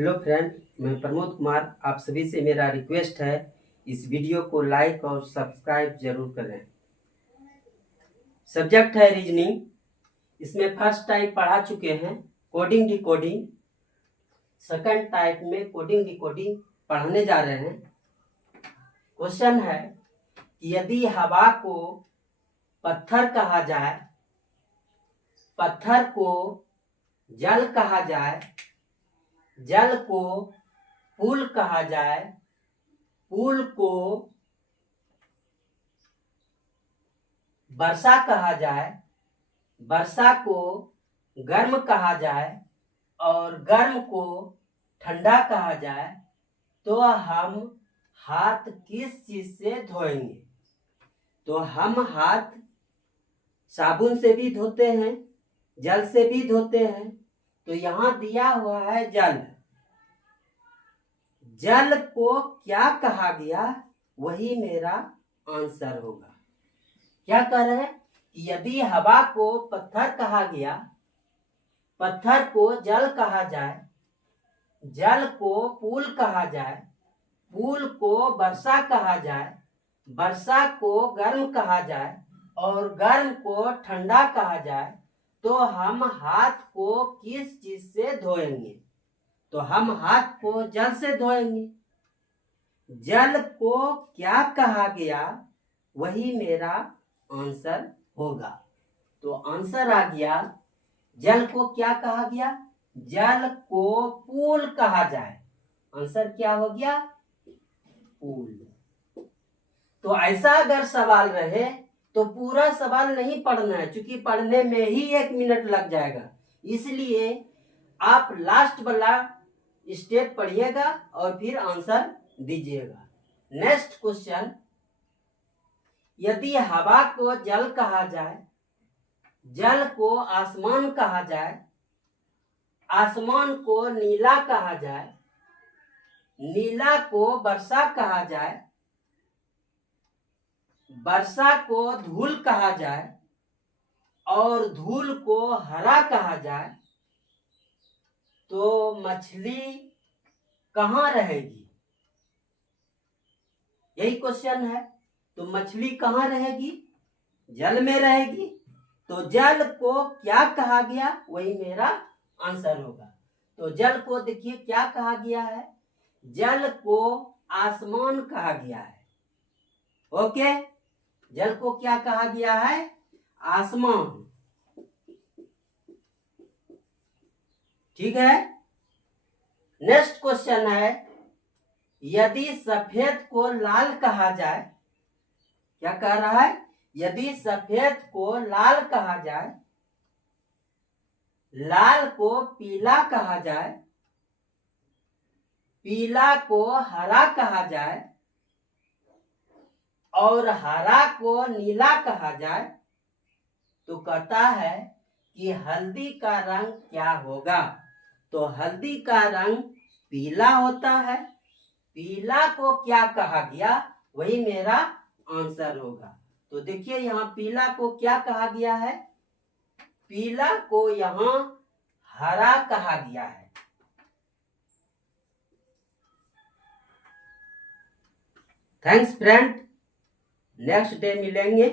Hello friend, मैं प्रमोद कुमार। आप सभी से मेरा रिक्वेस्ट है, इस वीडियो को लाइक और सब्सक्राइब जरूर करें। सब्जेक्ट है रीजनिंग। इसमें फर्स्ट टाइप पढ़ा चुके हैं कोडिंग डिकोडिंग। सेकंड टाइप में कोडिंग डिकोडिंग पढ़ाने जा रहे हैं। क्वेश्चन है कि यदि हवा को पत्थर कहा जाए, पत्थर को जल कहा जाए, जल को पुल कहा जाए, पुल को वर्षा कहा जाए, वर्षा को गर्म कहा जाए और गर्म को ठंडा कहा जाए, तो हम हाथ किस चीज से धोएंगे? तो हम हाथ साबुन से भी धोते हैं, जल से भी धोते हैं। तो यहाँ दिया हुआ है जल। जल को क्या कहा गया, वही मेरा आंसर होगा। क्या कह रहे हैं कि यदि हवा को पत्थर कहा गया, पत्थर को जल कहा जाए, जल को पुल कहा जाए, पुल को वर्षा कहा जाए, वर्षा को गर्म कहा जाए और गर्म को ठंडा कहा जाए, तो हम हाथ को किस चीज से धोएंगे? तो हम हाथ को जल से धोएंगे। जल को क्या कहा गया, वही मेरा आंसर होगा। तो आंसर आ गया, जल को क्या कहा गया? जल को पुल कहा जाए। आंसर क्या हो गया? पुल। तो ऐसा अगर सवाल रहे तो पूरा सवाल नहीं पढ़ना है, क्योंकि पढ़ने में ही 1 मिनट लग जाएगा। इसलिए आप लास्ट वाला स्टेप पढ़िएगा और फिर आंसर दीजिएगा। नेक्स्ट क्वेश्चन, यदि हवा को जल कहा जाए, जल को आसमान कहा जाए, आसमान को नीला कहा जाए, नीला को वर्षा कहा जाए, वर्षा को धूल कहा जाए और धूल को हरा कहा जाए, तो मछली कहाँ रहेगी? यही क्वेश्चन है। तो मछली कहाँ रहेगी? जल में रहेगी। तो जल को क्या कहा गया, वही मेरा आंसर होगा। तो जल को देखिए क्या कहा गया है, जल को आसमान कहा गया है। ओके, जल को क्या कहा गया है? आसमान। ठीक है। नेक्स्ट क्वेश्चन है, यदि सफेद को लाल कहा जाए, क्या कह रहा है? यदि सफेद को लाल कहा जाए, लाल को पीला कहा जाए, पीला को हरा कहा जाए और हरा को नीला कहा जाए, तो कहता है कि हल्दी का रंग क्या होगा? तो हल्दी का रंग पीला होता है। पीला को क्या कहा गया, वही मेरा आंसर होगा। तो देखिए यहाँ पीला को क्या कहा गया है? पीला को यहाँ हरा कहा गया है। थैंक्स फ्रेंड, नेक्स्ट डे मिलेंगे।